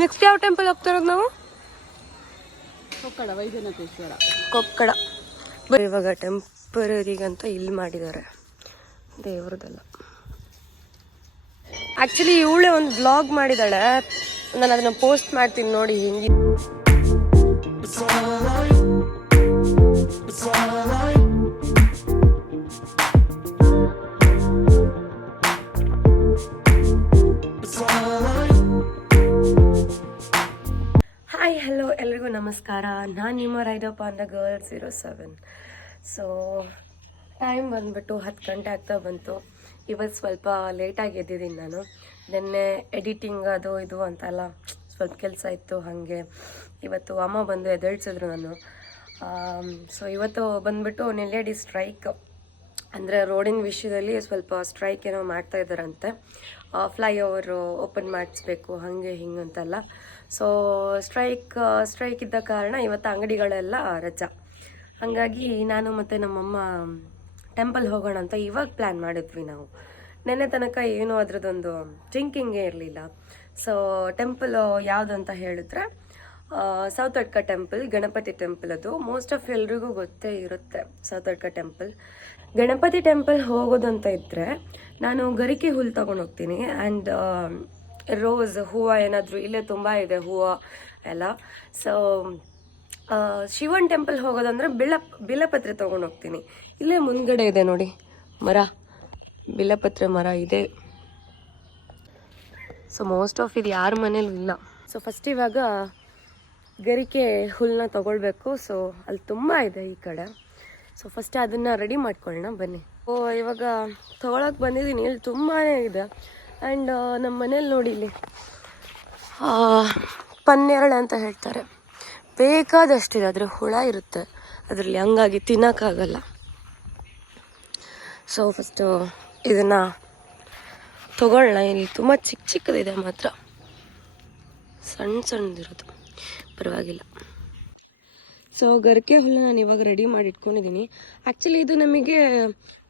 Next ಯಾವ temple ಹೋಗ್ತಿರೋದು ನಾವು? ಕೊಕ್ಕಡ ವೈದ್ಯನಾಥೇಶ್ವರ. ಕೊಕ್ಕಡ. ಇವಾಗ ಟೆಂಪರರಿಗಂತ ಇಲ್ಲಿ ಮಾಡಿದ್ದಾರೆ, ದೇವ್ರದೆಲ್ಲ. ಆ್ಯಕ್ಚುಲಿ ಇವಳೇ ಒಂದು ವ್ಲಾಗ್ ಮಾಡಿದ್ದಾಳೆ, ನಾನು ಅದನ್ನು ಪೋಸ್ಟ್ ಮಾಡ್ತೀನಿ ನೋಡಿ. ಹಿಂಗೆ ಹಾಯ್ ಹಲೋ ಎಲ್ರಿಗೂ ನಮಸ್ಕಾರ. ನಾನು ನಿಮ್ಮ ride up on the girls 07. So time ಬಂದುಬಿಟ್ಟು 10 ಗಂಟೆ ಆಗ್ತಾ ಬಂತು. ಇವತ್ತು ಸ್ವಲ್ಪ ಲೇಟಾಗಿ ಎದ್ದಿದ್ದೀನಿ ನಾನು. ನಿನ್ನೆ ಎಡಿಟಿಂಗ್ ಅದು ಇದು ಅಂತೆಲ್ಲ ಸ್ವಲ್ಪ ಕೆಲಸ ಇತ್ತು. ಹಾಗೆ ಇವತ್ತು ಅಮ್ಮ ಬಂದು ಎದ್ದೇಳಿಸಿದ್ರು ನಾನು. ಸೊ ಇವತ್ತು ಬಂದುಬಿಟ್ಟು ನೆಲ್ಲೇಡಿ ಸ್ಟ್ರೈಕ್, ಅಂದರೆ ರೋಡಿನ ವಿಷಯದಲ್ಲಿ ಸ್ವಲ್ಪ ಸ್ಟ್ರೈಕ್ ಏನೋ ಮಾಡ್ತಾ ಇದ್ದಾರಂತೆ. ಫ್ಲೈಓವರ್ ಓಪನ್ ಮಾಡಿಸ್ಬೇಕು ಹಾಗೆ ಹಿಂಗೆ ಅಂತೆಲ್ಲ. ಸೊ ಸ್ಟ್ರೈಕ್ ಇದ್ದ ಕಾರಣ ಇವತ್ತು ಅಂಗಡಿಗಳೆಲ್ಲ ರಜಾ. ಹಾಗಾಗಿ ನಾನು ಮತ್ತು ನಮ್ಮಮ್ಮ ಟೆಂಪಲ್ ಹೋಗೋಣ ಅಂತ ಇವಾಗ ಪ್ಲ್ಯಾನ್ ಮಾಡಿದ್ವಿ ನಾವು. ನೆನ್ನೆ ತನಕ ಏನೂ ಅದರದ್ದೊಂದು ಥಿಂಕಿಂಗೇ ಇರಲಿಲ್ಲ. ಸೊ ಟೆಂಪಲ್ ಯಾವುದು ಅಂತ ಹೇಳಿದ್ರೆ ಸೌತಡ್ಕ ಟೆಂಪಲ್, ಗಣಪತಿ ಟೆಂಪಲ್. ಅದು ಮೋಸ್ಟ್ ಆಫ್ ಎಲ್ರಿಗೂ ಗೊತ್ತೇ ಇರುತ್ತೆ ಸೌತಡ್ಕ ಟೆಂಪಲ್. ಗಣಪತಿ ಟೆಂಪಲ್ ಹೋಗೋದಂತ ಇದ್ದರೆ ನಾನು ಗರಿಕೆ ಹುಲ್ಲು ತೊಗೊಂಡು ಹೋಗ್ತೀನಿ. ಆ್ಯಂಡ್ ರೋಸ್ ಹೂವು ಏನಾದರೂ, ಇಲ್ಲೇ ತುಂಬ ಇದೆ ಹೂವು ಎಲ್ಲ. ಸೊ ಶಿವನ್ ಟೆಂಪಲ್ ಹೋಗೋದಂದ್ರೆ ಬಿಲ್ಲಪತ್ರೆ ತೊಗೊಂಡು ಹೋಗ್ತೀನಿ. ಇಲ್ಲೇ ಮುಂದ್ಗಡೆ ಇದೆ ನೋಡಿ ಮರ, ಬಿಲ್ಲಪತ್ರೆ ಮರ ಇದೆ. ಸೊ ಮೋಸ್ಟ್ ಆಫ್ ಇದು ಯಾರ ಮನೇಲೂ ಇಲ್ಲ. ಸೊ ಫಸ್ಟ್ ಇವಾಗ ಗರಿಕೆ ಹುಲ್ಲನ್ನ ತೊಗೊಳ್ಬೇಕು. ಸೊ ಅಲ್ಲಿ ತುಂಬ ಇದೆ ಈ ಕಡೆ. ಸೊ ಫಸ್ಟ್ ಅದನ್ನು ರೆಡಿ ಮಾಡ್ಕೊಳ್ಳೋಣ ಬನ್ನಿ. ಇವಾಗ ತೊಗೊಳಕ್ಕೆ ಬಂದಿದ್ದೀನಿ. ಇಲ್ಲಿ ತುಂಬಾ ಇದೆ. ಆ್ಯಂಡ್ ನಮ್ಮ ಮನೇಲಿ ನೋಡಿ, ಇಲ್ಲಿ ಪನ್ನೇರಳೆ ಅಂತ ಹೇಳ್ತಾರೆ, ಬೇಕಾದಷ್ಟಿದೆ. ಆದರೆ ಹುಳ ಇರುತ್ತೆ ಅದರಲ್ಲಿ, ಹಂಗಾಗಿ ತಿನ್ನೋಕ್ಕಾಗಲ್ಲ. ಸೊ ಫಸ್ಟು ಇದನ್ನು ತೊಗೊಳ್ಳೋಣ. ಇಲ್ಲಿ ತುಂಬ ಚಿಕ್ಕದಿದೆ ಮಾತ್ರ, ಸಣ್ಣದಿರೋದು, ಪರವಾಗಿಲ್ಲ. ಸೊ ಗರಿಕೆ ಹುಲ್ಲು ನಾನು ಇವಾಗ ರೆಡಿ ಮಾಡಿ ಇಟ್ಕೊಂಡಿದ್ದೀನಿ. ಆ್ಯಕ್ಚುಲಿ ಇದು ನಮಗೆ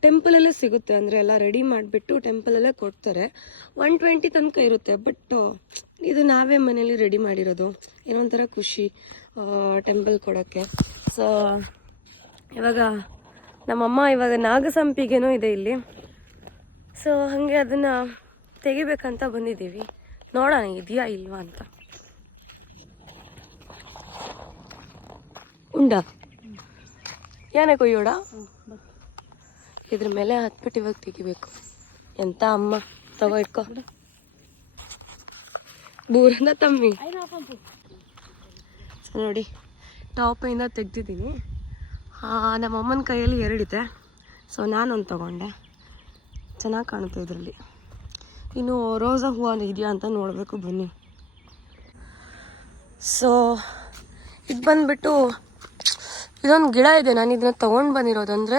ಟೆಂಪಲಲ್ಲೇ ಸಿಗುತ್ತೆ, ಅಂದರೆ ಎಲ್ಲ ರೆಡಿ ಮಾಡಿಬಿಟ್ಟು ಟೆಂಪಲಲ್ಲೇ ಕೊಡ್ತಾರೆ. 120 ತನಕ ಇರುತ್ತೆ. ಬಟ್ ಇದು ನಾವೇ ಮನೇಲಿ ರೆಡಿ ಮಾಡಿರೋದು, ಏನೋ ಒಂಥರ ಖುಷಿ ಟೆಂಪಲ್ ಕೊಡೋಕ್ಕೆ. ಸೊ ಇವಾಗ ನಮ್ಮಮ್ಮ ಇವಾಗ ನಾಗಸಂಪಿಗೆನೂ ಇದೆ ಇಲ್ಲಿ. ಸೊ ಹಾಗೆ ಅದನ್ನು ತೆಗಿಬೇಕಂತ ಬಂದಿದ್ದೀವಿ. ನೋಡೋಣ ಇದೆಯಾ ಇಲ್ವಾ ಅಂತ. ಉಂಡಾ ಏನೇ ಕೊಯ್ಯೋಡ, ಇದ್ರ ಮೇಲೆ ಹತ್ಬಿಟ್ಟು ಇವಾಗ ತೆಗಿಬೇಕು. ಎಂತ ಅಮ್ಮ, ತಗೋ ಇಟ್ಕೋ. ಬೂರನ್ನ ತಮ್ಮಿ. ಸೊ ನೋಡಿ, ಟಾಪಿಂದ ತೆಗ್ದಿದ್ದೀನಿ. ನಮ್ಮಮ್ಮನ ಕೈಯಲ್ಲಿ 2 ಇದೆ. ಸೊ ನಾನೊಂದು ತೊಗೊಂಡೆ, ಚೆನ್ನಾಗಿ ಕಾಣುತ್ತೆ ಇದರಲ್ಲಿ. ಇನ್ನು ರೋಸಾ ಹೂವು ಇದೆಯಾ ಅಂತ ನೋಡಬೇಕು ಬನ್ನಿ. ಸೊ ಇದು ಬಂದುಬಿಟ್ಟು ಇದೊಂದು ಗಿಡ ಇದೆ. ನಾನು ಇದನ್ನ ತೊಗೊಂಡು ಬಂದಿರೋದು, ಅಂದರೆ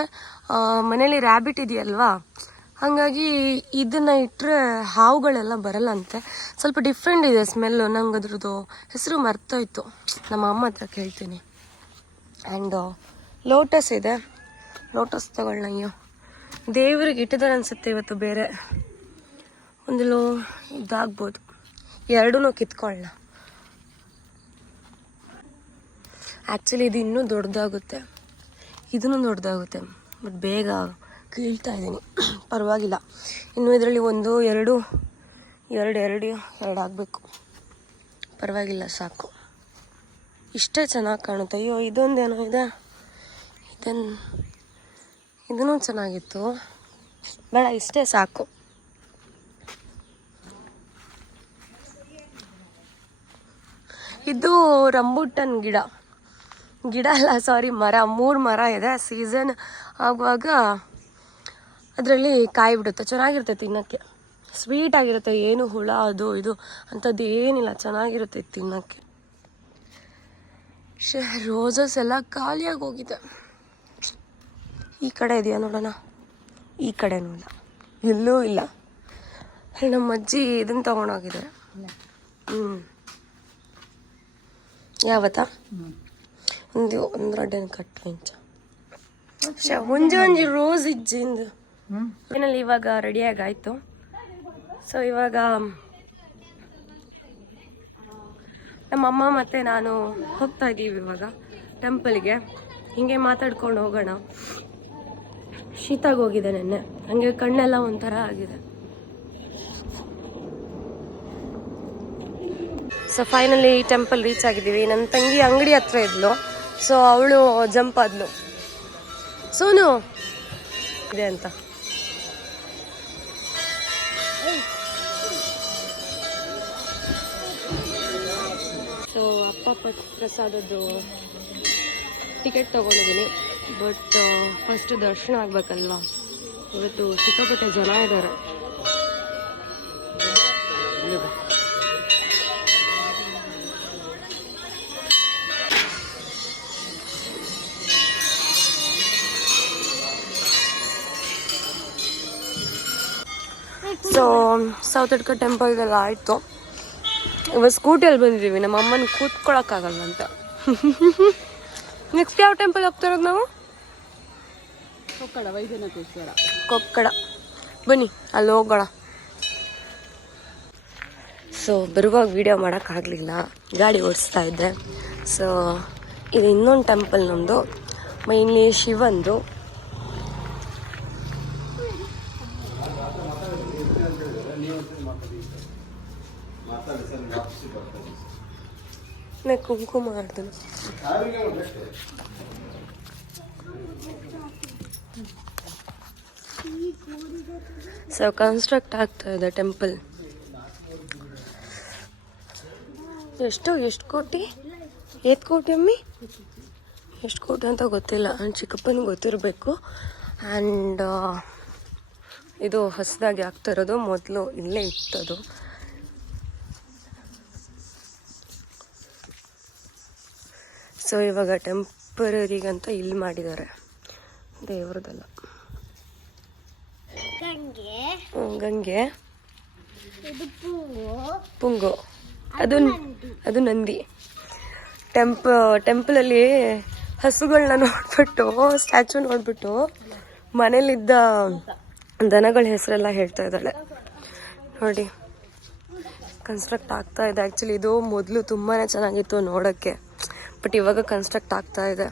ಮನೇಲಿ ರ್ಯಾಬಿಟ್ ಇದೆಯಲ್ವಾ, ಹಾಗಾಗಿ ಇದನ್ನು ಇಟ್ಟರೆ ಹಾವುಗಳೆಲ್ಲ ಬರಲ್ಲಂತೆ. ಸ್ವಲ್ಪ ಡಿಫ್ರೆಂಟ್ ಇದೆ ಸ್ಮೆಲ್ಲು. ನಂಗೆ ಅದ್ರದ್ದು ಹೆಸರು ಮರ್ತೋಯ್ತು, ನಮ್ಮ ಅಮ್ಮ ಹತ್ರ ಕೇಳ್ತೀನಿ. ಆ್ಯಂಡ್ ಲೋಟಸ್ ಇದೆ, ಲೋಟಸ್ ತಗೊಳ್ಳೋಣ. ಅಯ್ಯೋ ದೇವ್ರಿಗೆ ಇಟ್ಟಿದ್ದಾರೆ ಅನಿಸುತ್ತೆ ಇವತ್ತು. ಬೇರೆ ಒಂದು ಇದಾಗ್ಬೋದು, 2 ಕಿತ್ಕೊಳ್ಳೋಣ. ಆ್ಯಕ್ಚುಲಿ ಇದು ಇನ್ನೂ ದೊಡ್ಡದಾಗುತ್ತೆ, ಇದೂ ದೊಡ್ಡದಾಗುತ್ತೆ. ಬಟ್ ಬೇಗ ಕೀಳ್ತಾ ಇದ್ದೀನಿ, ಪರವಾಗಿಲ್ಲ. ಇನ್ನು ಇದರಲ್ಲಿ 1, 2 ಆಗಬೇಕು, ಪರವಾಗಿಲ್ಲ, ಸಾಕು. ಇಷ್ಟೇ ಚೆನ್ನಾಗಿ ಕಾಣುತ್ತೆ. ಅಯ್ಯೋ ಇದೊಂದೇನೋ ಇದೆ, ಇದೂ ಚೆನ್ನಾಗಿತ್ತು. ಬೇಡ, ಇಷ್ಟೇ ಸಾಕು. ಇದು ರಂಬುಟನ್ ಗಿಡ ಅಲ್ಲ, ಸಾರಿ, ಮರ. 3 ಮರ ಇದೆ. ಸೀಸನ್ ಆಗುವಾಗ ಅದರಲ್ಲಿ ಕಾಯಿ ಬಿಡುತ್ತೆ. ಚೆನ್ನಾಗಿರುತ್ತೆ ತಿನ್ನೋಕ್ಕೆ, ಸ್ವೀಟಾಗಿರುತ್ತೆ. ಏನು ಹುಳ ಅದು ಇದು ಅಂಥದ್ದು ಏನಿಲ್ಲ, ಚೆನ್ನಾಗಿರುತ್ತೆ ತಿನ್ನೋಕ್ಕೆ. ರೋಸಸ್ ಎಲ್ಲ ಖಾಲಿಯಾಗಿ ಹೋಗಿದೆ. ಈ ಕಡೆ ಇದೆಯಾ ನೋಡೋಣ. ಈ ಕಡೆನೂ ಇಲ್ಲ, ಎಲ್ಲೂ ಇಲ್ಲ. ನಮ್ಮ ಅಜ್ಜಿ ಇದನ್ನು ತೊಗೊಂಡೋಗಿದ್ದಾರೆ. ಯಾವತ್ತಾ ಒಂದು ರಡ್ಡನ್ನು ಕಟ್ಟು ಇಂಚ ಒಂಜಿ ರೋಸ್ ಇಜ್ಜಿಂದು ಫೈನಲ್ ಇವಾಗ ರೆಡಿಯಾಗಿ ಆಯಿತು. ಸೊ ಇವಾಗ ನಮ್ಮಮ್ಮ ಮತ್ತು ನಾನು ಹೋಗ್ತಾ ಇದ್ದೀವಿ ಇವಾಗ ಟೆಂಪಲ್ಗೆ. ಹಿಂಗೆ ಮಾತಾಡ್ಕೊಂಡು ಹೋಗೋಣ. ಶೀತಾಗಿ ಹೋಗಿದೆ ನೆನ್ನೆ, ಹಾಗೆ ಕಣ್ಣೆಲ್ಲ ಒಂಥರ ಆಗಿದೆ. ಸೊ ಫೈನಲಿ ಟೆಂಪಲ್ ರೀಚ್ ಆಗಿದ್ದೀವಿ. ನನ್ನ ತಂಗಿ ಅಂಗಡಿ ಹತ್ರ ಇದ್ಲು, ಸೊ ಅವಳು ಜಂಪ್ ಆದ್ಲು, ಸೋನು ಇದೆ ಅಂತ. ಸೊ ಅಪ್ಪ ಪ್ರಸಾದದ್ದು ಟಿಕೆಟ್ ತೊಗೊಂಡಿದ್ದೀನಿ, ಬಟ್ ಫಸ್ಟ್ ದರ್ಶನ ಆಗ್ಬೇಕಲ್ವಾ. ಇವತ್ತು ಸಿಕ್ಕಾಪಟ್ಟೆ ಜನ ಇದ್ದಾರೆ. ಸೊ ಸೌತಡ್ಕ ಟೆಂಪಲ್ಗೆಲ್ಲ ಆಯಿತು. ಇವಾಗ ಸ್ಕೂಟಿಯಲ್ಲಿ ಬಂದಿದ್ದೀವಿ, ನಮ್ಮ ಅಮ್ಮನ ಕೂತ್ಕೊಳ್ಳೋಕ್ಕಾಗಲ್ಲ ಅಂತ. ನೆಕ್ಸ್ಟ್ ಯಾವ ಟೆಂಪಲ್ ಹೋಗ್ತಾ ಇರೋದು ನಾವು? ಕೊಕ್ಕಡ ವೈದ್ಯನಾಥೇಶ್ವರ. ಕೊಕ್ಕಡ, ಬನ್ನಿ ಅಲ್ಲಿ ಹೋಗೋಣ. ಸೊ ಬರುವಾಗ ವಿಡಿಯೋ ಮಾಡೋಕ್ಕಾಗಲಿಲ್ಲ, ಗಾಡಿ ಓಡಿಸ್ತಾ ಇದ್ದೆ. ಸೊ ಇದು ಇನ್ನೊಂದು ಟೆಂಪಲ್ ನಮ್ಮದು, ಮೈನ್ಲಿ ಶಿವಂದು. ಕುಂಕುಮ ಮಾಡ್ದನು. ಸೊ ಕನ್ಸ್ಟ್ರಕ್ಟ್ ಆಗ್ತಾ ಇದೆ ಟೆಂಪಲ್. ಎಷ್ಟು ಕೋಟಿ? 8 ಕೋಟಿ ಅಮ್ಮಿ? ಎಷ್ಟು ಕೋಟಿ ಅಂತ ಗೊತ್ತಿಲ್ಲ, ಆ್ಯಂಡ್ ಚಿಕ್ಕಪ್ಪನಿಗೆ ಗೊತ್ತಿರಬೇಕು. ಆ್ಯಂಡ್ ಇದು ಹೊಸದಾಗಿ ಆಗ್ತಾ ಇರೋದು, ಮೊದಲು ಇಲ್ಲೇ ಇತ್ತದು. ಸೊ ಇವಾಗ ಟೆಂಪರರಿಗಂತ ಇಲ್ಲಿ ಮಾಡಿದ್ದಾರೆ, ದೇವ್ರದ್ದೆಲ್ಲ. ಗಂಗೆ, ಪುಂಗು, ಅದು ನಂದಿ. ಟೆಂಪಲಲ್ಲಿ ಹಸುಗಳನ್ನ ನೋಡ್ಬಿಟ್ಟು, ಸ್ಟ್ಯಾಚು ನೋಡ್ಬಿಟ್ಟು ಮನೇಲಿದ್ದ ದನಗಳ ಹೆಸರೆಲ್ಲ ಹೇಳ್ತಾ ಇದ್ದಾಳೆ ನೋಡಿ. ಕನ್ಸ್ಟ್ರಕ್ಟ್ ಆಗ್ತಾ ಇದೆ. ಆ್ಯಕ್ಚುಲಿ ಇದು ಮೊದಲು ತುಂಬಾ ಚೆನ್ನಾಗಿತ್ತು ನೋಡೋಕ್ಕೆ, ಬಟ್ ಇವಾಗ ಕನ್ಸ್ಟ್ರಕ್ಟ್ ಆಗ್ತಾ ಇದೆ.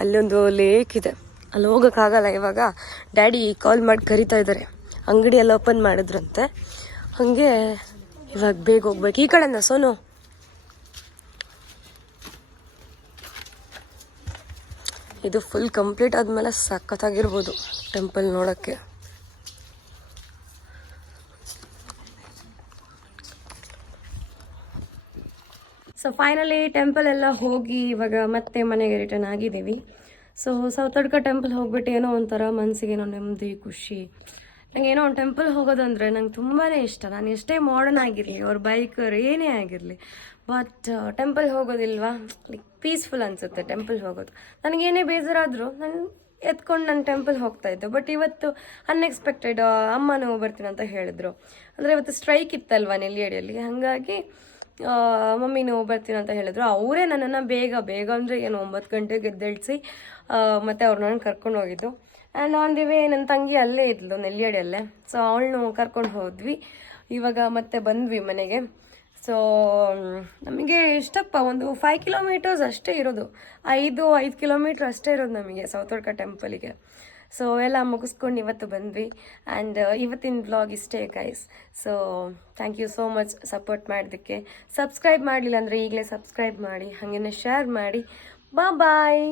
ಅಲ್ಲೊಂದು ಲೇಕ್ ಇದೆ, ಅಲ್ಲಿ ಹೋಗೋಕ್ಕಾಗಲ್ಲ ಇವಾಗ. ಡ್ಯಾಡಿ ಕಾಲ್ ಮಾಡಿ ಕರಿತಾ ಇದ್ದಾರೆ, ಅಂಗಡಿ ಎಲ್ಲ ಓಪನ್ ಮಾಡಿದ್ರಂತೆ. ಹಾಗೆ ಇವಾಗ ಬೇಗ ಹೋಗ್ಬೇಕು. ಈ ಕಡೆಯಿಂದ ಸೋನು. ಇದು ಫುಲ್ ಕಂಪ್ಲೀಟ್ ಆದಮೇಲೆ ಸಖತ್ತಾಗಿರ್ಬೋದು ಟೆಂಪಲ್ ನೋಡೋಕ್ಕೆ. ಸೊ ಫೈನಲಿ ಟೆಂಪಲ್ ಎಲ್ಲ ಹೋಗಿ ಇವಾಗ ಮತ್ತೆ ಮನೆಗೆ ರಿಟರ್ನ್ ಆಗಿದ್ದೀವಿ. ಸೊ ಸೌತಡ್ಕ ಟೆಂಪಲ್ ಹೋಗ್ಬಿಟ್ಟು ಏನೋ ಒಂಥರ ಮನಸ್ಸಿಗೆ ಏನೋ ನೆಮ್ಮದಿ, ಖುಷಿ. ನಂಗೆ ಏನೋ ಒಂದು ಟೆಂಪಲ್ ಹೋಗೋದಂದರೆ ನಂಗೆ ತುಂಬಾ ಇಷ್ಟ. ನಾನು ಎಷ್ಟೇ ಮಾಡರ್ನ್ ಆಗಿರಲಿ, ಅವ್ರ ಬೈಕರ್ ಏನೇ ಆಗಿರಲಿ, ಬಟ್ ಟೆಂಪಲ್ ಹೋಗೋದಿಲ್ವಾ, ಲೈಕ್ ಪೀಸ್ಫುಲ್ ಅನಿಸುತ್ತೆ ಟೆಂಪಲ್ ಹೋಗೋದು. ನನಗೇನೇ ಬೇಜಾರಾದರೂ ನಾನು ಎತ್ಕೊಂಡು ನಾನು ಟೆಂಪಲ್ ಹೋಗ್ತಾ ಇದ್ದೆ. ಬಟ್ ಇವತ್ತು ಅನ್ಎಕ್ಸ್ಪೆಕ್ಟೆಡ್ ಅಮ್ಮನೂ ಬರ್ತೀನಿ ಅಂತ ಹೇಳಿದ್ರು. ಅಂದರೆ ಇವತ್ತು ಸ್ಟ್ರೈಕ್ ಇತ್ತಲ್ವ ನೆಲ್ಲಿಯಡಿಯಲ್ಲಿ, ಹಾಗಾಗಿ ಮಮ್ಮಿನೂ ಬರ್ತೀನಿ ಅಂತ ಹೇಳಿದ್ರು. ಅವರೇ ನನ್ನನ್ನು ಬೇಗ ಅಂದರೆ ಏನು 9 ಗಂಟೆಗೆ ಎದ್ದೇಳಿಸಿ ಮತ್ತು ಅವ್ರನ್ನ ಕರ್ಕೊಂಡು ಹೋಗಿದ್ದು. ಆ್ಯಂಡ್ ಆನ್ ದಿ ವೇ ನನ್ನ ತಂಗಿ ಅಲ್ಲೇ ಇದ್ಲು ನೆಲ್ಲಿಯಡಿಯಲ್ಲೇ, ಸೊ ಅವಳನ್ನು ಕರ್ಕೊಂಡು ಹೋದ್ವಿ. ಇವಾಗ ಮತ್ತೆ ಬಂದ್ವಿ ಮನೆಗೆ. ಸೊ ನಮಗೆ ಇಷ್ಟಪ್ಪ, ಒಂದು 5 ಕಿಲೋಮೀಟರ್ಸ್ ಅಷ್ಟೇ ಇರೋದು, 5 ಕಿಲೋಮೀಟ್ರ್ ಅಷ್ಟೇ ಇರೋದು ನಮಗೆ ಸೌತಡ್ಕ ಟೆಂಪಲಿಗೆ. ಸೊ ಎಲ್ಲ ಮುಗಿಸ್ಕೊಂಡು ಇವತ್ತು ಬಂದ್ವಿ. ಆ್ಯಂಡ್ ಇವತ್ತಿನ ವ್ಲಾಗ್ ಇಷ್ಟೇ guys. So thank you so much support ಮಾಡೋದಕ್ಕೆ. ಸಬ್ಸ್ಕ್ರೈಬ್ ಮಾಡಲಿಲ್ಲ ಅಂದರೆ ಈಗಲೇ ಸಬ್ಸ್ಕ್ರೈಬ್ ಮಾಡಿ, ಹಾಗೆಯೇ ಶೇರ್ ಮಾಡಿ. ಬಾಯ್.